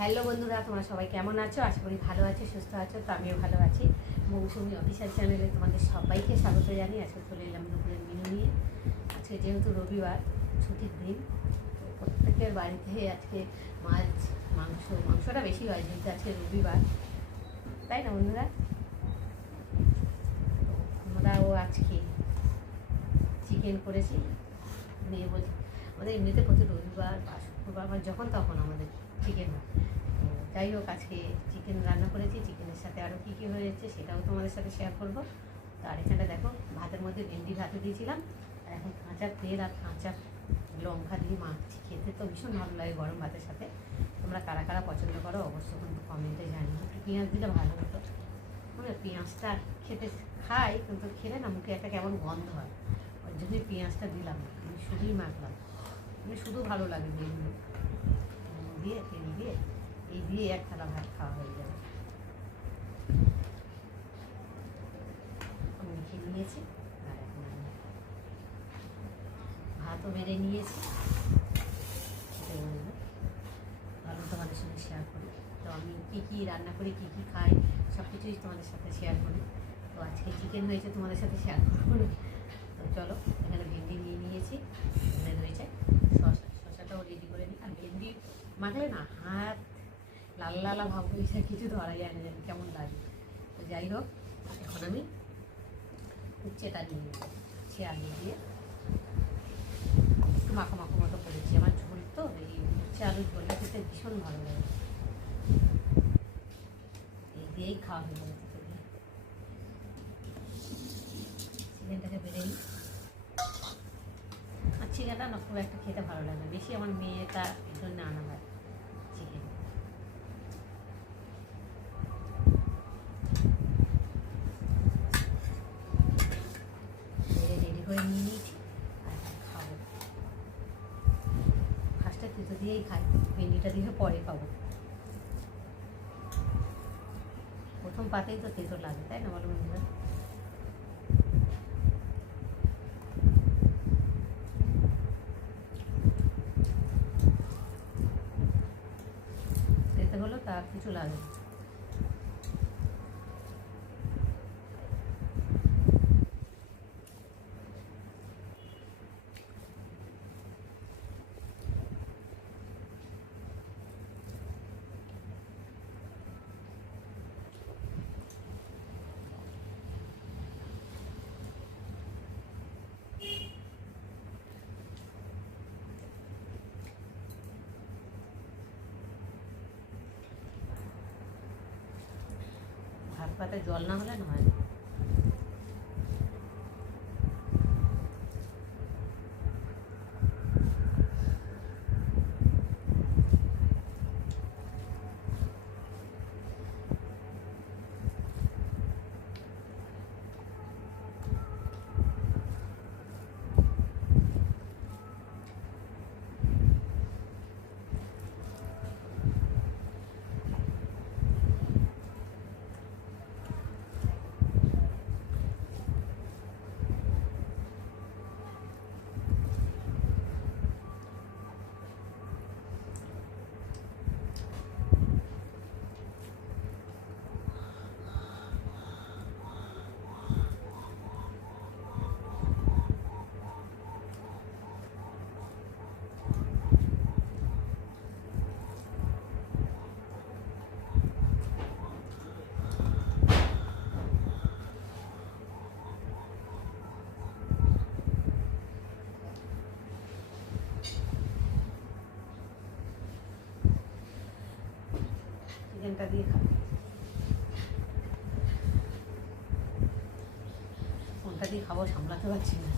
Hello বন্ধুরা, তোমরা সবাই কেমন আছো? আশা করি ভালো আছো, সুস্থ আছো। তো আমিও ভালো আছি। মৌসুমি অফিসিয়াল চ্যানেলে তোমাদের সবাইকে স্বাগত জানিয়ে আজকে চলে এলাম দুপুরের মেনু নিয়ে। আজকে যেহেতু রবিবার, ছুটির দিন, প্রত্যেকের বাড়িতে আজকে মাছ মাংসটা বেশি হয় যেহেতু আজকে রবিবার, তাই না বন্ধুরা? আমরাও আজকে চিকেন করেছি। নিয়ে বলছি আমাদের এমনিতে প্রতি রবিবার বা শুক্রবার যখন তখন আমাদের চিকেন হয়। যাই হোক, আজকে চিকেন রান্না করেছি। চিকেনের সাথে আরও কী কী হয়েছে সেটাও তোমাদের সাথে শেয়ার করবো। তো আর এখানটা দেখো, ভাতের মধ্যে ভেন্ডি ভাতে দিয়েছিলাম, আর এখন কাঁচা তেল আর কাঁচা লঙ্কা দিয়ে মাখছি। খেতে তো ভীষণ ভালো লাগে গরম ভাতের সাথে। তোমরা কারা কারা পছন্দ করো অবশ্য কিন্তু কমেন্টে জানিও। একটু পেঁয়াজ দিলে ভালো হতো। মানে পেঁয়াজটা খেতে খাই, কিন্তু খেলে না মুখে একটা কেমন গন্ধ হয়, ওই জন্যই পেঁয়াজটা দিলাম না। আমি শুধুই মাখলাম, মানে শুধু ভালো লাগে বেগুন দিয়ে তেল দিয়ে। এই দিয়ে এক থালা ভাত খাওয়া হয়ে যাবে। আমি মেখে নিয়েছি, আর এখন আমি ভাতও বেড়ে নিয়েছি। ভালো তোমাদের সঙ্গে শেয়ার করি। তো আমি কী কী রান্না করি, কী কী খাই, সব কিছুই তোমাদের সাথে শেয়ার করি। তো আজকে চিকেন হয়েছে, তোমাদের সাথে শেয়ার করবো না। তো চলো, এখানে ভেন্ডি নিয়ে নিয়েছি, এখানে রয়েছে শসাটাও রেডি করে নিই। আর ভেন্ডি মাখলে না হাত লাল লালা ভাব হয়েছে, কিছু ধরা যায় না, জানি কেমন লাগে। তো যাই হোক, এখন আমি উচ্ছেটা নিয়ে নেব। উচ্ছে আলু দিয়ে একটু মাখো মাখো মতো করেছি। আমার ঝোল তো, এই উচ্ছে আলুর ঝোলটা খেতে ভীষণ ভালো লাগে। এই দিয়েই খাওয়া হয়ে যাবে। চিকেনটাকে বেড়ে নিই। আর চিকেনটা না খুব একটা খেতে ভালো লাগে না, বেশি আমার মেয়েটা এর জন্য আনা হয় চিকেন। রেডি করে নিয়ে নিয়েছি, আর খাবো। ফার্স্টে তেতো দিয়েই খাই, ভেন্ডিটা দিয়ে পরে খাবো। প্রথম পাতেই তো তেতো লাগে, তাই না বলো বন্ধুরা? তেতো হলো তার কিছু লাগে না। ভাত পাতে জল না হলে নয়। চিকেনটা দিয়ে খাবো। কোনটা দিয়ে খাবো সামলাতে পারছি না।